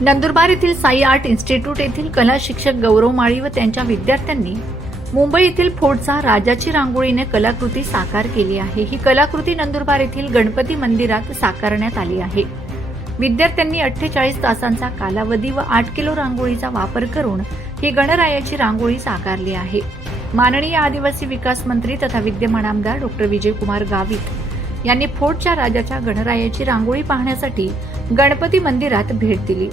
नंदुरबार येथील Sai art institute येथील कला शिक्षक गौरव माळी व त्यांच्या विद्यार्थ्यांनी मुंबई येथील फोडचा राजाची रांगोळीने कलाकृती साकार केली आहे. ही कलाकृती नंदुरबार येथील गणपती मंदिरात साकारण्यात आली आहे. विद्यार्थ्यांनी अठ्ठेचाळीस तासांचा कालावधी व आठ किलो रांगोळीचा वापर करून ही गणरायाची रांगोळी साकारली आहे. माननीय आदिवासी विकास मंत्री तथा विद्यमान आमदार डॉक्टर विजयकुमार गावित यांनी फोर्टच्या राजाच्या गणरायाची रांगोळी पाहण्यासाठी गणपती मंदिरात भेट दिली.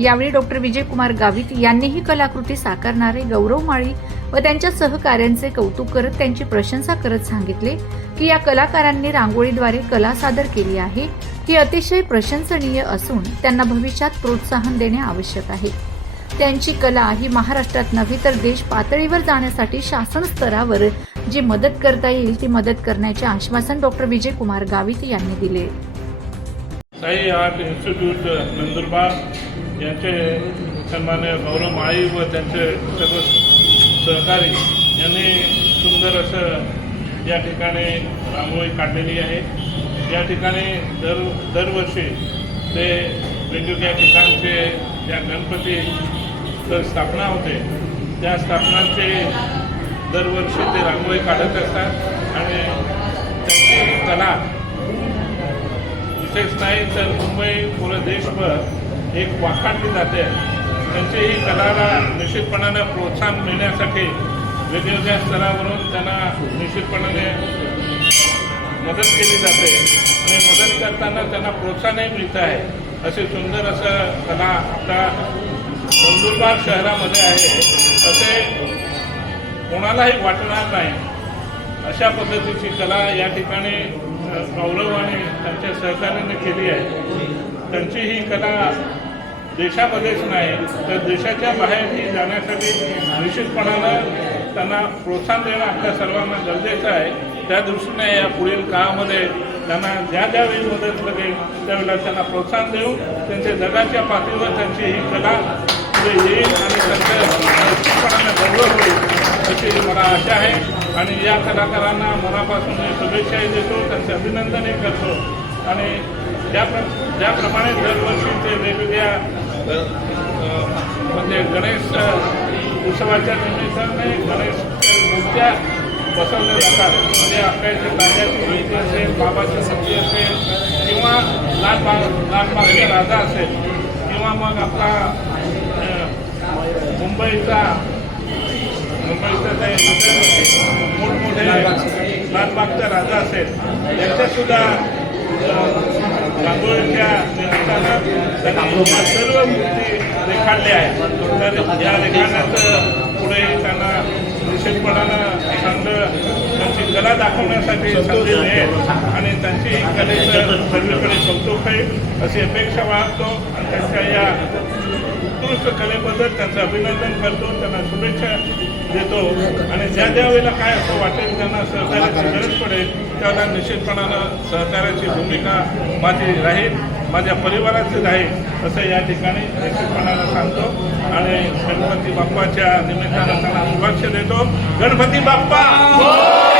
यावेळी डॉक्टर विजयकुमार गावित यांनीही कलाकृती साकारणारे गौरव माळी व त्यांच्या सहकाऱ्यांचे कौतुक करत त्यांची प्रशंसा करत सांगितले की या कलाकारांनी रांगोळीद्वारे कला सादर केली आहे. ही अतिशय प्रशंसनीय असून त्यांना भविष्यात प्रोत्साहन देणे आवश्यक आहे. त्यांची कला ही महाराष्ट्रात नव्हे तर देश पातळीवर जाण्यासाठी शासन स्तरावर जी मदत करता येईल ती मदत करण्याचे आश्वासन डॉक्टर विजयकुमार गावित यांनी दिले. साई आर्ट इन्स्टिट्यूट नंदुरबार यांचे सन्मान्य गौरव माळी व त्यांचे सर्व सहकारी यांनी सुंदर असं या ठिकाणी रांगोळी काढलेली आहे. या ठिकाणी दर दरवर्षी ते वेगवेगळ्या ठिकाणचे ज्या गणपती स्थापना होते त्या स्थापनांचे दरवर्षी ते रांगोळी काढत असतात आणि त्यांची कला इथेच नाही तर मुंबई पूर्ण देशभर एक वाखाणली जाते. त्यांची ही कलाला निश्चितपणाने प्रोत्साहन मिळण्यासाठी वेगवेगळ्या स्तरावरून त्यांना निश्चितपणाने मदत केली जाते. आणि मदत करताना त्यांना प्रोत्साहनही मिळतं आहे. असे सुंदर असं कला आपल्या नंदुरबार शहरामध्ये आहे. असे कोणालाही वाटणार नाही. अशा पद्धतीची कला या ठिकाणी गौरव आणि त्यांच्या सहकार्याने केली आहे. त्यांची ही कला देशामध्येच नाही तर देशाच्या बाहेरही जाण्यासाठी निश्चितपणानं त्यांना प्रोत्साहन देणं आपल्या सर्वांना गरजेचं आहे. त्या दृष्टीने या पुढील काळामध्ये त्यांना ज्या ज्या वेळी मदत लागेल त्यावेळेला त्यांना प्रोत्साहन देऊन त्यांच्या जगाच्या पातळीवर त्यांची ही कला पुढे येईल आणि त्यांच्या निश्चितपणानं गौरव होईल अशी मला आशा आहे. आणि या कलाकारांना मनापासून शुभेच्छाही देतो त्यांचे अभिनंदनही करतो. आणि ज्या प्र ज्याप्रमाणे दरवर्षी ते वेगवेगळ्या म्हणजे गणेश उत्सवाच्या निमित्ताने गणेश मूर्त्या बसवल्या जातात. म्हणजे आपल्याच्या इथे माहिती असेल बाबाची मूर्ती असेल किंवा लालबाग लालबागचा राजा असेल किंवा मग आपला मुंबईचा मुंबईचं ते मोठमोठे लालबागचा राजा असेल यांच्यासुद्धा रांगोळीच्या निमित्तानं त्यांनी सर्व मूर्ती रेखाडल्या आहेत तर या रेखाण्याचं पुढे त्यांना निश्चितपणानं चांगलं त्यांची कला दाखवण्यासाठी संधी मिळेल आणि त्यांची कलेचं सर्वीकडे कौतुक होईल अशी अपेक्षा बाळगतो आणि त्यांच्या या उत्कृष्ट कलेबद्दल त्यांचं अभिनंदन करतो त्यांना शुभेच्छा देतो. आणि ज्या ज्या वेळेला काय असं वाटेल त्यांना सहकार्याची गरज पडेल त्यावेळेला निश्चितपणानं सहकार्याची भूमिका माझी राहील माझ्या परिवाराची राहील असं या ठिकाणी निश्चितपणानं सांगतो. आणि गणपती बाप्पाच्या निमित्तानं त्यांना शुभेच्छा देतो. गणपती बाप्पा! गणपती बाप्पा